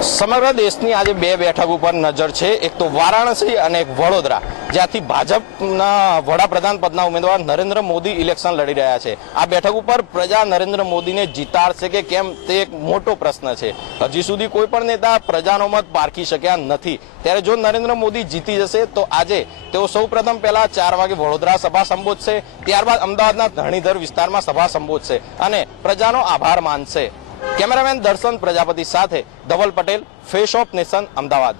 સમગ્ર દેશની આજે બે બેઠક ઉપર નજર છે, એક તો વારાણસી અને એક વડોદરા, જ્યાંથી ભાજપના વડાપ્રધાન પદના ઉમેદવાર નરેન્દ્ર મોદી ઇલેક્શન લડી રહ્યા છે। આ બેઠક ઉપર પ્રજા નરેન્દ્ર મોદીને જીતાડશે કે કેમ તે એક મોટો પ્રશ્ન છે। હજી સુધી કોઈ પણ નેતા પ્રજાનો મત પારખી શક્યા નથી, ત્યારે જો નરેન્દ્ર મોદી જીતી જશે તો આજે તેઓ સૌપ્રથમ પહેલા 4 વાગે વડોદરા સભા સંબોધશે, ત્યારબાદ અમદાવાદના ધરણીધર વિસ્તારમાં સભા સંબોધશે અને પ્રજાનો આભાર માનશે। કેમેરામેન દર્શન પ્રજાપતિ સાથે Dhaval Patel, face of nation, Ahmedabad.